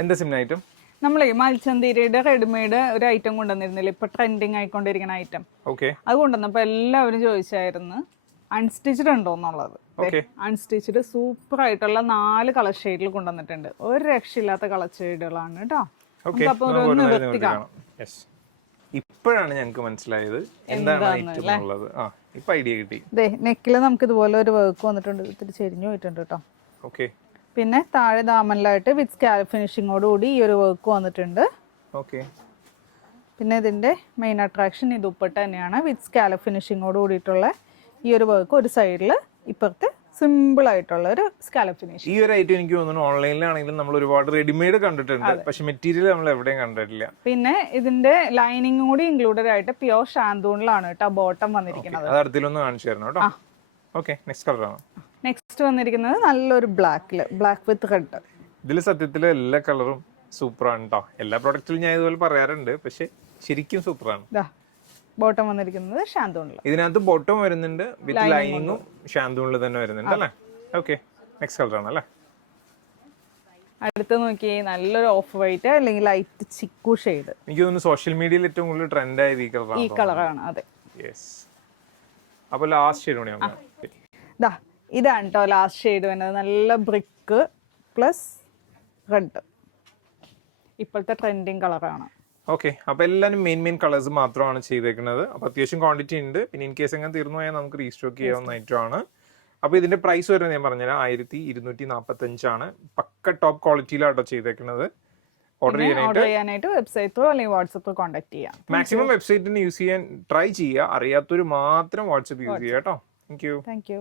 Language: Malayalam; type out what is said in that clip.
എന്താ സിമ്മിന് ഐറ്റം? നമ്മളെ മൽച്ചന്തീരയുടെ റെഡിമെയ്ഡ് ഒരു ഐറ്റം കൊണ്ടുവന്നിരുന്നില്ല, ഇപ്പൊ ട്രെൻഡിങ് ആയിക്കൊണ്ടിരിക്കുന്ന ഐറ്റം. ഓക്കെ. അത് കൊണ്ടുവന്നപ്പോ എല്ലാവരും ചോദിച്ചായിരുന്നു അൺസ്റ്റിച്ച്ഡ് ഉണ്ടോ എന്നുള്ളത്. അൺസ്റ്റിച്ച്ഡ് സൂപ്പർ ആയിട്ടുള്ള 4 കളർ ഷെയ്ഡിൽ കൊണ്ടുവന്നിട്ടുണ്ട്. ഒരു രക്ഷയില്ലാത്ത കളർ ഷെയ്ഡുകളാണ് കേട്ടോ. അപ്പൊ ഒരു നിവൃത്തി കാണാം. ഇപ്പോഴാണ് ഞങ്ങൾക്ക് മനസ്സിലായത് എന്താണ് ഐറ്റം എന്നുള്ളത്. ഇപ്പൊ ഐഡിയ കിട്ടി. നെക്കില് നമുക്ക് ഇതുപോലെ ഒരു വർക്ക് വന്നിട്ടുണ്ട്, ഇത്തിരി ചെരിഞ്ഞു പോയിട്ടുണ്ട് കേട്ടോ. ഓക്കെ. പിന്നെ താഴെ ദാമനിലായിട്ട് വിത്ത് സ്കാലപ്പ് ഫിനിഷിങ്ങോട് കൂടി ഈ ഒരു വർക്ക് വന്നിട്ടുണ്ട്. ഓക്കെ. പിന്നെ ഇതിന്റെ മെയിൻ അട്രാക്ഷൻ ഈ ദുപ്പട്ട തന്നെയാണ്. വിത്ത് സ്കാലപ്പ് ഫിനിഷിങ്ങോട് കൂടിയിട്ടുള്ള ഈ ഒരു വർക്ക് ഒരു സൈഡിൽ, ഇപ്പുറത്ത് സിമ്പിൾ ആയിട്ടുള്ള ഒരു സ്കാലപ്പ് ഫിനിഷിംഗ്. ഈ ഒരു ഐറ്റം എനിക്ക് തോന്നുന്നു ഓൺലൈനിലാണെങ്കിലും നമ്മൾ ഒരുപാട് റെഡിമെയ്ഡ് കണ്ടിട്ടുണ്ട്, പക്ഷെ മെറ്റീരിയൽ നമ്മൾ എവിടെയും കണ്ടിട്ടില്ല. പിന്നെ ഇതിന്റെ ലൈനിങ് കൂടി ഇൻക്ലൂഡഡ് ആയിട്ട് പ്യോർ ഷാന്തൂണിലാണ് കേട്ടോ ബോട്ടം വന്നിരിക്കുന്നത്. അത് അടുത്തിലൊന്ന് കാണിച്ചു തരണം കേട്ടോ. ഓക്കെ. നെക്സ്റ്റ് കളറാണ്. നെക്സ്റ്റ് വന്നിരിക്കുന്നത് നല്ലൊരു ബ്ലാക്ക് വിത്ത് റെഡ്. ഇതിൽ സത്യത്തിൽ എല്ലാ കളറും സൂപ്പറാണ് കേട്ടോ. എല്ലാ പ്രൊഡക്റ്റിലും ഞാൻ ഇതുപോലെ പറയാറുണ്ട്, പക്ഷെ ശരിക്കും സൂപ്പറാണ്. ബോട്ടം വന്നിരിക്കുന്നത് ഷാന്തൂണിൽ. ഇതിനകത്ത് ബോട്ടം വരുന്നുണ്ട്, വിത്ത് ലൈനിങ്ങും ഷാന്തൂണിൽ തന്നെ വരുന്നുണ്ട് അല്ലേ? ഓക്കെ. നെക്സ്റ്റ് കളറാണ് അല്ലേ? അടുത്ത് നോക്കി നല്ലൊരു ഓഫ് വൈറ്റ് അല്ലെങ്കിൽ ലൈറ്റ് ചിക്കു ഷെയ്ഡ്. എനിക്ക് തോന്നുന്നു സോഷ്യൽ മീഡിയയിൽ ഏറ്റവും കൂടുതൽ ട്രെൻഡ് ആയത് ഈ കളറാണ്. അതെ. അപ്പോൾ ലാസ്റ്റ് ഷെയ്ഡ് കൂടി ഇതാണ് കേട്ടോ ലാസ്റ്റ് ഷെയ്ഡ് വരുന്നത്. നല്ല ബ്രിക്ക് പ്ലസ് റെഡ്, ഇപ്പോഴത്തെ ട്രെൻഡിങ് കളറാണ്. ഓക്കെ. അപ്പോൾ എല്ലാവരും മെയിൻ കളേഴ്സ് മാത്രമാണ് ചെയ്തേക്കുന്നത്. അപ്പോൾ അത്യാവശ്യം ക്വാണ്ടിറ്റി ഉണ്ട്. പിന്നെ ഇൻ കേസ് എങ്ങനെ തീർന്നു പോയാൽ നമുക്ക് റീസ്റ്റോക്ക് ചെയ്യാവുന്ന ഐറ്റമാണ്. അപ്പോൾ ഇതിന്റെ പ്രൈസ് വരുന്നത് ഞാൻ പറഞ്ഞുതരാം, 1245 പക്ക ടോപ്പ് ക്വാളിറ്റിയിലാട്ടോ ചെയ്തേക്കുന്നത്. ഓർഡർ ചെയ്യാനായിട്ട് വെബ്സൈറ്റോ അല്ലെങ്കിൽ വാട്സപ്പോ കോൺടാക്ട് ചെയ്യാം. മാക്സിമം വെബ്സൈറ്റിന് യൂസ് ചെയ്യാൻ ട്രൈ ചെയ്യുക. അറിയാത്തവർ മാത്രം വാട്സപ്പ് യൂസ് ചെയ്യുക കേട്ടോ. Thank you.